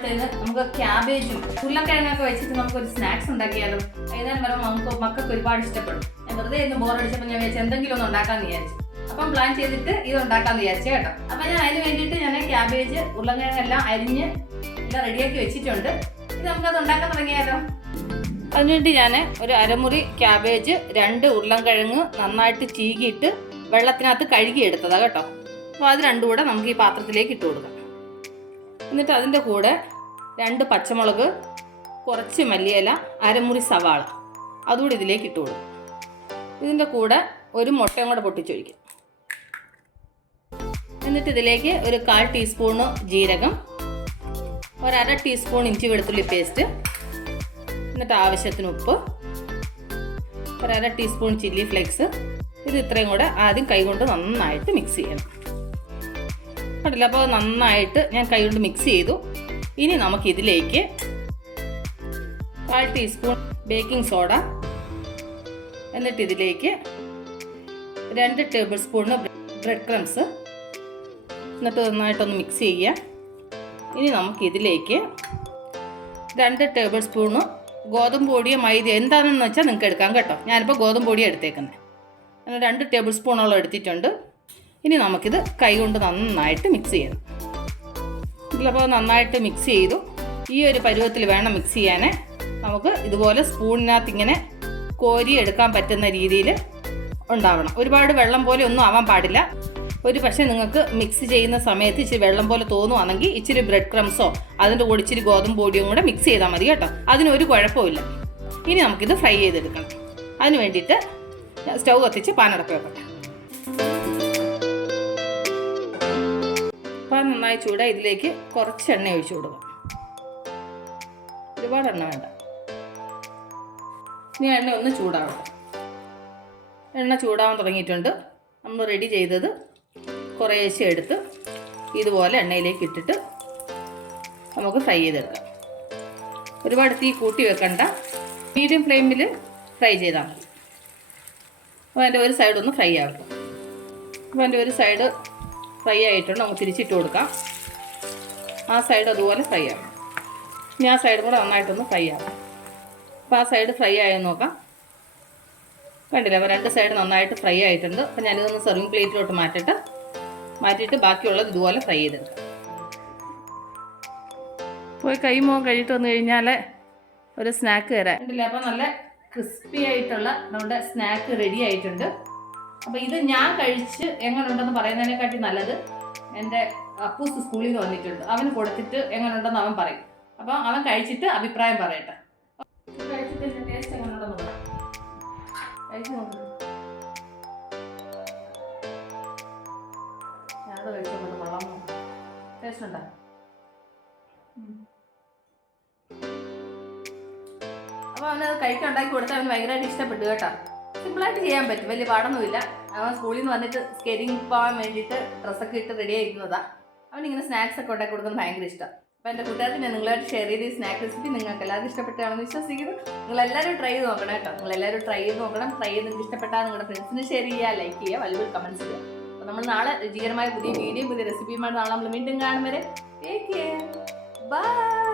ആകുമ്പോഴത്തേന് നമുക്ക് ക്യാബേജും ഉരുളക്കിഴങ്ങൊക്കെ വെച്ചിട്ട് നമുക്കൊരു സ്നാക്സ് ഉണ്ടാക്കിയാലോ. വൈകുന്നേരം വരുമ്പോൾ മക്കൾക്ക് ഒരുപാട് ഇഷ്ടപ്പെടും. ഞാൻ വെറുതെ ഇന്ന് ബോറടിച്ചപ്പോൾ ഞാൻ വിചാരിച്ചു എന്തെങ്കിലും ഒന്ന് ഉണ്ടാക്കാമെന്ന് വിചാരിച്ചു. അപ്പം പ്ലാൻ ചെയ്തിട്ട് ഇത് ഉണ്ടാക്കാമെന്ന് വിചാരിച്ചു കേട്ടോ. അപ്പം ഞാൻ അതിന് വേണ്ടിയിട്ട് ഞാൻ ക്യാബേജ് ഉരുളക്കിഴങ്ങെല്ലാം അരിഞ്ഞ് എല്ലാം റെഡിയാക്കി വെച്ചിട്ടുണ്ട്. ഇത് നമുക്കത് ഉണ്ടാക്കാൻ തുടങ്ങിയാലോ. അതിനുവേണ്ടി ഞാൻ ഒരു അരമുറി ക്യാബേജ് 2 ഉരുളക്കിഴങ്ങ് നന്നായിട്ട് ചീകിയിട്ട് വെള്ളത്തിനകത്ത് കഴുകിയെടുത്തതാണ് കേട്ടോ. അപ്പോൾ അത് രണ്ടും കൂടെ നമുക്ക് ഈ പാത്രത്തിലേക്ക് ഇട്ട് കൊടുക്കാം. എന്നിട്ട് അതിൻ്റെ കൂടെ 2 പച്ചമുളക്, കുറച്ച് മല്ലിയില, അരമുറി സവാള അതുകൂടി ഇതിലേക്ക് ഇട്ട് കൊടുക്കും. ഇതിൻ്റെ കൂടെ ഒരു മുട്ടയും കൂടെ പൊട്ടിച്ചൊഴിക്കും. എന്നിട്ട് ഇതിലേക്ക് ഒരു 1/4 ടീസ്പൂണ് ജീരകം, 1/2 ടീസ്പൂൺ ഇഞ്ചി വെളുത്തുള്ളി പേസ്റ്റ്, എന്നിട്ട് ആവശ്യത്തിന് ഉപ്പ്, 1/2 ടീസ്പൂൺ ചില്ലി ഫ്ലേക്സ്. ഇത് ഇത്രയും കൂടെ ആദ്യം കൈകൊണ്ട് നന്നായിട്ട് മിക്സ് ചെയ്യണം. കണ്ടില്ല, അപ്പോൾ നന്നായിട്ട് ഞാൻ കൈകൊണ്ട് മിക്സ് ചെയ്തു. ഇനി നമുക്കിതിലേക്ക് 1/4 ടീസ്പൂൺ ബേക്കിംഗ് സോഡ, എന്നിട്ട് ഇതിലേക്ക് 2 ടേബിൾ സ്പൂണ് ബ്രെഡ് ക്രംസ്, എന്നിട്ട് നന്നായിട്ടൊന്ന് മിക്സ് ചെയ്യുക. ഇനി നമുക്കിതിലേക്ക് 2 ടേബിൾ സ്പൂണ് ഗോതമ്പ് പൊടിയോ മൈദ എന്താണെന്ന് വെച്ചാൽ നിങ്ങൾക്ക് എടുക്കാം കേട്ടോ. ഞാനിപ്പോൾ ഗോതമ്പ് പൊടിയാണ് എടുത്തേക്കുന്നത്. അങ്ങനെ 2 ടേബിൾ സ്പൂണോളം എടുത്തിട്ടുണ്ട്. ഇനി നമുക്കിത് കൈകൊണ്ട് നന്നായിട്ട് മിക്സ് ചെയ്യണം. ഇതിലപ്പോൾ നന്നായിട്ട് മിക്സ് ചെയ്തു. ഈ ഒരു പരുവത്തിൽ വേണം മിക്സ് ചെയ്യാൻ. നമുക്ക് ഇതുപോലെ സ്പൂണിനകത്ത് ഇങ്ങനെ കോരി എടുക്കാൻ പറ്റുന്ന രീതിയിൽ ഉണ്ടാവണം. ഒരുപാട് വെള്ളം പോലെ ഒന്നും ആവാൻ പാടില്ല. ഒരു പക്ഷേ നിങ്ങൾക്ക് മിക്സ് ചെയ്യുന്ന സമയത്ത് ഇച്ചിരി വെള്ളം പോലെ തോന്നുവാണെങ്കിൽ ഇച്ചിരി ബ്രെഡ് ക്രംസോ അതിൻ്റെ കൂടെ ഇച്ചിരി ഗോതമ്പ് പൊടിയും കൂടെ മിക്സ് ചെയ്താൽ മതി കേട്ടോ. അതിനൊരു കുഴപ്പമില്ല. ഇനി നമുക്കിത് ഫ്രൈ ചെയ്തെടുക്കണം. അതിന് വേണ്ടിയിട്ട് സ്റ്റൗ കത്തിച്ച് പാനടപ്പ് വെക്കട്ടെ. പാൻ നന്നായി ചൂടായി ഇതിലേക്ക് കുറച്ച് എണ്ണ ഒഴിച്ചു കൊടുക്കാം. ഒരുപാട് എണ്ണ വേണ്ട. ഇനി എണ്ണ ഒന്ന് ചൂടാവണം. എണ്ണ ചൂടാവാൻ തുടങ്ങിയിട്ടുണ്ട്. നമ്മൾ റെഡി ചെയ്തത് കുറേശ്ശെ എടുത്ത് ഇതുപോലെ എണ്ണയിലേക്ക് ഇട്ടിട്ട് നമുക്ക് ഫ്രൈ ചെയ്തെടുക്കാം. ഒരുപാട് തീ കൂട്ടി വെക്കണ്ട. മീഡിയം ഫ്ലെയിമിൽ ഫ്രൈ ചെയ്താൽ മതി. അപ്പോൾ അതിൻ്റെ ഒരു സൈഡ് ഒന്ന് ഫ്രൈ ആകും. അപ്പോൾ അതിൻ്റെ ഒരു സൈഡ് ഫ്രൈ ആയിട്ടുണ്ട്. നമുക്ക് തിരിച്ചിട്ട് കൊടുക്കാം. ആ സൈഡ് അതുപോലെ ഫ്രൈ ആകും. ഇനി ആ സൈഡും കൂടെ നന്നായിട്ടൊന്ന് ഫ്രൈ ആകും. അപ്പോൾ ആ സൈഡ് ഫ്രൈ ആയെന്ന് നോക്കാം. കണ്ടില്ല, അപ്പോൾ 2 സൈഡ് നന്നായിട്ട് ഫ്രൈ ആയിട്ടുണ്ട്. അപ്പോൾ ഞാനിതൊന്ന് സെർവിങ് പ്ലേറ്റിലോട്ട് മാറ്റിയിട്ട് ബാക്കിയുള്ളത് ഇതുപോലെ ഫ്രൈ ചെയ്തെടുക്കാം. പോയി കൈ മുഖം കഴിയിട്ട് വന്നു കഴിഞ്ഞാൽ ഒരു സ്നാക്ക് തരാം. കണ്ടില്ല, അപ്പോൾ നല്ല ക്രിസ്പി ആയിട്ടുള്ള നമ്മുടെ സ്നാക്ക് റെഡി ആയിട്ടുണ്ട്. അപ്പോൾ ഇത് ഞാൻ കഴിച്ച് എങ്ങനെയുണ്ടെന്ന് പറയുന്നതിനെക്കാട്ടി നല്ലത് എൻ്റെ അപ്പൂസ് സ്കൂളിൽ നിന്ന് വന്നിട്ടുണ്ട്. അവന് കൊടുത്തിട്ട് എങ്ങനെയുണ്ടെന്ന് അവൻ പറയും. അപ്പോൾ അവൻ കഴിച്ചിട്ട് അഭിപ്രായം പറയട്ടെ. കഴിച്ചിട്ട് എൻ്റെ ടേസ്റ്റ് എങ്ങനെയുണ്ടെന്ന് പറയാം. കഴിച്ച് നോക്കുന്നത് ഞാനത് കഴിച്ചോണ്ട് വെള്ളം ടേസ്റ്റ് ഉണ്ടോ? അപ്പോൾ അവനത് കഴിക്കാൻ ഉണ്ടാക്കി കൊടുത്താൽ അവന് ഭയങ്കരമായിട്ട് ഇഷ്ടപ്പെട്ടു കേട്ടോ. സിമ്പിളായിട്ട് ചെയ്യാൻ പറ്റും, വലിയ പാടൊന്നുമില്ല. അവൻ സ്കൂളിൽ നിന്ന് വന്നിട്ട് സ്കേറ്റിംഗ് പോകാൻ വേണ്ടിയിട്ട് ഡ്രസ്സൊക്കെ ഇട്ട് റെഡി ആയിരിക്കുന്നതാണ്. അവനിങ്ങനെ സ്നാക്സ് ഒക്കെ ഉണ്ടാക്കി കൊടുക്കുന്നത് ഭയങ്കര ഇഷ്ടം. അപ്പോൾ എൻ്റെ കൂട്ടുകാർക്ക് ഞാൻ നിങ്ങളായിട്ട് ഷെയർ ചെയ്ത ഈ സ്നാക്ക് റെസിപ്പി നിങ്ങൾക്ക് എല്ലാവർക്കും ഇഷ്ടപ്പെട്ടാണെന്ന് വിശ്വസിക്കുന്നു. നിങ്ങളെല്ലാവരും ട്രൈ ചെയ്ത് നോക്കണം കേട്ടോ. നിങ്ങളെല്ലാവരും ട്രൈ ചെയ്ത് നോക്കണം. ട്രൈ ചെയ്ത് നിങ്ങൾക്ക് ഇഷ്ടപ്പെട്ടാൽ നിങ്ങളുടെ ഫ്രണ്ട്സിന് ഷെയർ ചെയ്യുക, ലൈക്ക് ചെയ്യുക, വലിയ കമൻറ്റ്സ് ചെയ്യുക. അപ്പോൾ നമ്മൾ നാളെ രുചികരമായ പുതിയ വീഡിയോ പുതിയ റെസിപ്പിയുമായി നാളെ നമ്മൾ വീണ്ടും കാണും വരെ ടേക്ക് കെയർ. ബൈ.